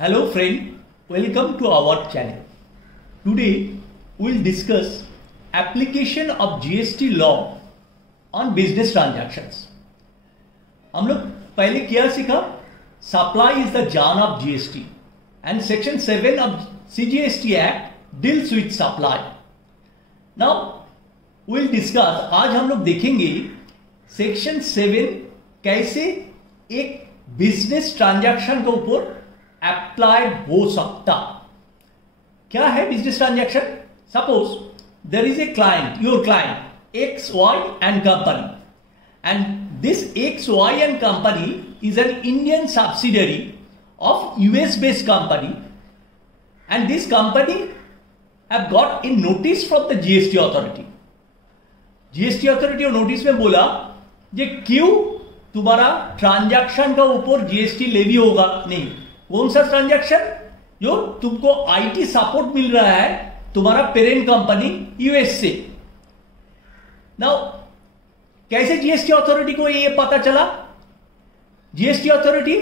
Hello friend, welcome to our channel. Today we will discuss application of GST law on business transactions. हम लोग पहले क्या सीखा? Supply is the जान of GST and section 7 of CGST Act deals with supply. Now we will discuss, आज हम लोग देखेंगे सेक्शन 7 कैसे एक बिजनेस ट्रांजैक्शन के ऊपर अप्लाइड हो सकता. क्या है business transaction? Suppose there is a client, your client X Y and company, and this X Y and company is an Indian subsidiary of US based company, and this company have got a notice from the GST authority. GST authority और notice में बोला ये क्यों तुम्हारा transaction का ऊपर GST levy होगा नहीं. कौन सा ट्रांजैक्शन? जो तुमको आईटी सपोर्ट मिल रहा है तुम्हारा पेरेंट कंपनी यूएस से. नाउ कैसे जीएसटी अथॉरिटी को ये पता चला? GST authority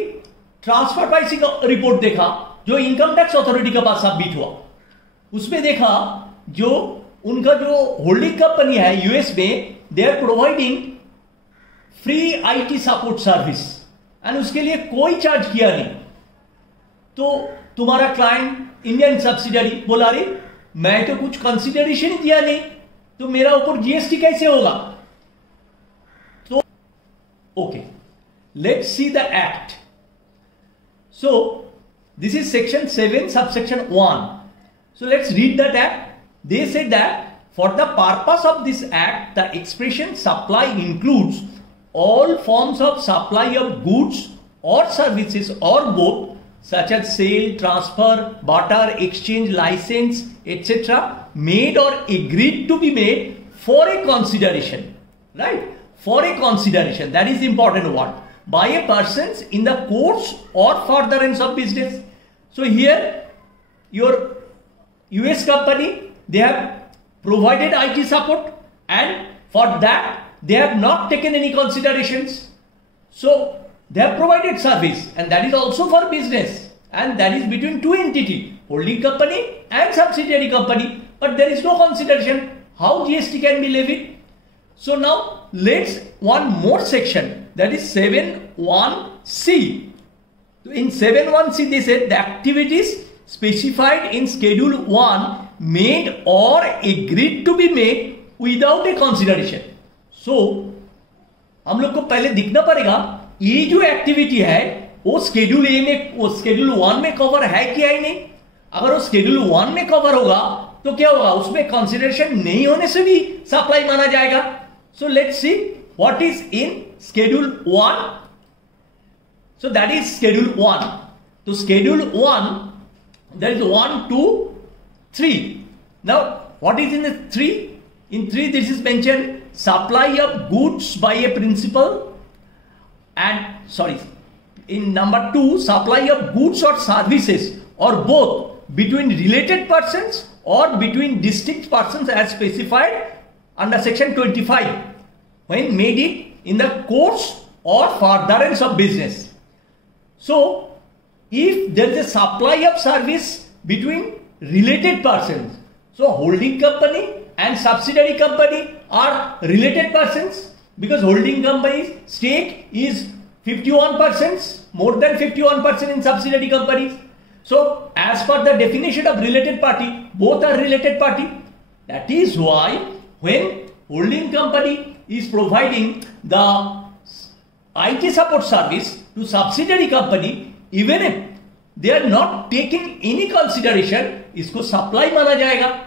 transfer pricing report देखा जो इनकम टैक्स अथॉरिटी के पास सबमिट हुआ. उसमें देखा जो उनका जो होल्डिंग कंपनी है यूएस में, they are providing free IT support service and उसके लिए कोई चार्ज किया नहीं. तो तुम्हारा क्लाइंट इंडियन सब्सिडियरी बोला रे मैं तो कुछ कंसिडरेशन ही दिया नहीं, तो मेरा ऊपर जीएसटी कैसे होगा? तो okay, let's see the act. So this is section 7 subsection 1. So let's read that act. They said that for the purpose of this act, the expression supply includes all forms of supply of goods or services or both, such as sale, transfer, barter, exchange, license, etc., made or agreed to be made for a consideration. Right? For a consideration. That is the important word. By a persons in the course or furtherance of business. So here your US company, they have provided IT support and for that they have not taken any considerations. So they have provided service and that is also for business, and that is between two entities, holding company and subsidiary company, but there is no consideration. How GST can be levied? So now let's one more section, that is 7(1)(c). In 7(1)(c) they said the activities specified in schedule 1 made or agreed to be made without a consideration. So हम लोग को पहले दिखना पड़ेगा ये जो activity है वो स्केड्यूल ए में, वो स्केड्यूल 1 में कवर है कि है नहीं. अगर वो स्केड्यूल 1 में कवर होगा तो क्या होगा? उसमें कंसिडरेशन नहीं होने से भी सप्लाई माना जाएगा. So let's see what is in schedule 1. So that is schedule 1. So schedule 1, there is 1, 2, 3. Now what is in the 3? In 3 this is mentioned supply of goods by a principal, and sorry, in number 2 supply of goods or services or both between related persons or between distinct persons as specified under section 25 when made it in the course or furtherance of business. So if there is a supply of service between related persons, so holding company and subsidiary company are related persons because holding company's stake is 51%, more than 51% in subsidiary companies. So as per the definition of related party, both are related party. That is why when holding company is providing the IT support service to subsidiary company, even if they are not taking any consideration, इसको supply माना जाएगा.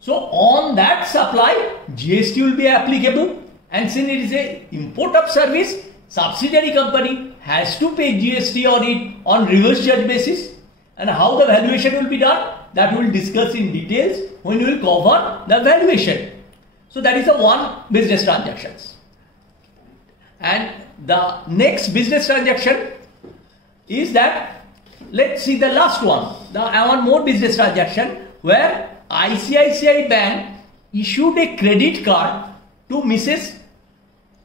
So on that supply GST will be applicable, and since it is a import of service, subsidiary company has to pay GST on it on reverse charge basis. And how the valuation will be done, that we will discuss in details when we will cover the valuation. So that is the one business transactions. And the next business transaction is that, let's see the last one. One more business transaction where ICICI Bank issued a credit card to Mrs.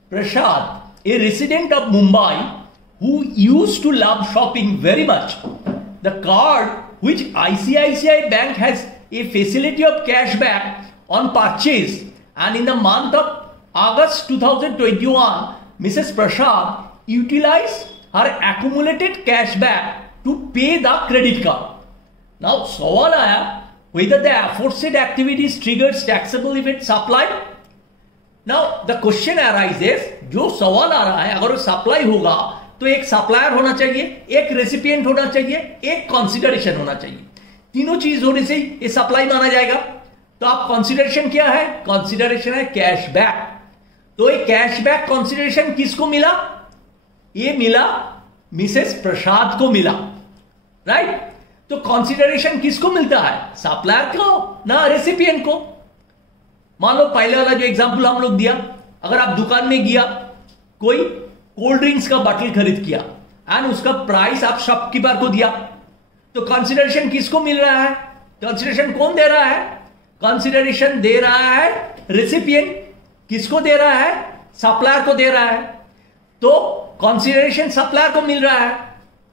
Prasad, a resident of Mumbai who used to love shopping very much. the card which ICICI Bank has a facility of cashback on purchase, and in the month of August 2021, Mrs. Prasad utilized her accumulated cashback to pay the credit card. Now सवाल आया, whether the aforesaid activities triggers taxable if it's applied. Now the question arises, जो सवाल आ रहा है, अगर वो supply होगा तो एक सप्लायर होना चाहिए, एक रेसिपिएंट होना चाहिए, एक कंसिडरेशन होना चाहिए. तीनों चीज होने से ये सप्लाई माना जाएगा. तो आप कंसिडरेशन क्या है? कंसिडरेशन है कैशबैक. तो ये कैशबैक कंसिडरेशन किसको मिला? ये मिला मिसेस प्रसाद को मिला, राइट? तो कंसिडरेशन किसको मिलता है? सप्लायर को ना रेसिपिएंट को. मान लो पहले वाला जो एग्जांपल हम लोग दिया, अगर आप दुकान में गया, कोई कोल्ड ड्रिंक्स का बॉटल खरीद किया एंड उसका प्राइस आप शॉपकीपर को दिया, तो कंसिडरेशन किसको मिल रहा है? कंसिडरेशन कौन दे रहा है? कंसिडरेशन दे रहा है रेसिपिएंट. किसको दे रहा है? सप्लायर को दे रहा है. तो कंसिडरेशन सप्लायर को मिल रहा है.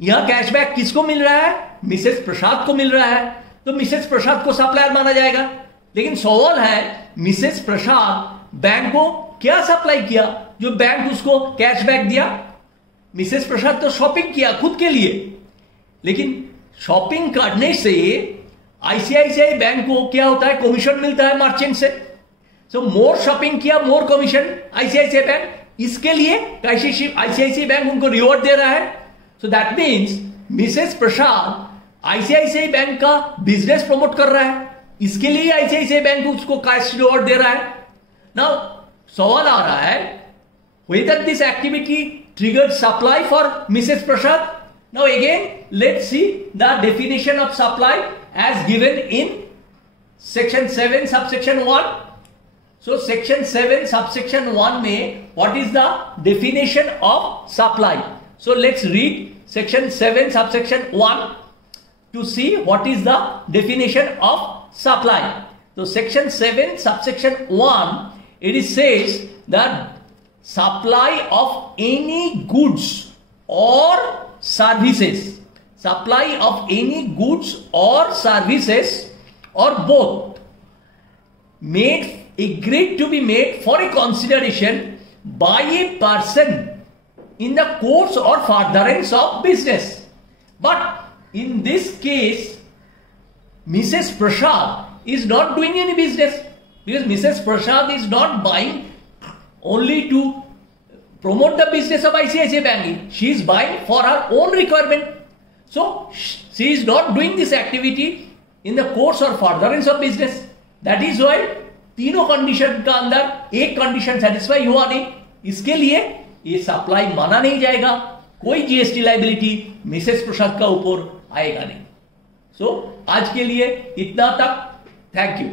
यहां कैशबैक किसको मिल रहा है? मिसेस प्रसाद को मिल रहा है. तो मिसेस प्रसाद को सप्लायर माना जाएगा. लेकिन सवाल है, मिसेस प्रसाद बैंक को क्या सप्लाई किया जो बैंक उसको कैशबैक दिया? मिसेस प्रसाद तो शॉपिंग किया खुद के लिए, लेकिन शॉपिंग करने से आईसीआईसीआई बैंक को क्या होता है? कमीशन मिलता है मर्चेंट से. सो मोर शॉपिंग किया, मोर कमीशन आईसीआईसीआई बैंक. इसके लिए आईसीआईसीआई बैंक उनको रिवॉर्ड दे रहा है. So that means Mrs Prasad ICICI bank का बिजनेस प्रमोट कर रहा है, इसके लिए आईसीआईसीआई बैंक उसको कैश रिवॉर्ड दे रहा है. नाउ सवाल आ रहा है, whether this activity triggered supply for Mrs. Prasad. Now again, let's see the definition of supply as given in section 7 subsection 1. So section 7 subsection 1 में what is the definition of supply? So let's read section 7 subsection 1 to see what is the definition of supply. So section 7 subsection 1, it says that supply of any goods or services, supply of any goods or services or both made, agreed to be made for a consideration by a person in the course or furtherance of business. But in this case, Mrs. Prasad is not doing any business, because Mrs. Prasad is not buying only to promote the business of ICICI Bank. She is buying for her own requirement. So she is not doing this activity in the course or furtherance of business. That is why तीनों condition का अंदर एक condition satisfy हुआ नहीं, इसके लिए ये supply माना नहीं जाएगा. कोई जीएसटी लाइबिलिटी मिसेस प्रसाद का ऊपर आएगा नहीं. सो आज के लिए इतना तक. Thank you.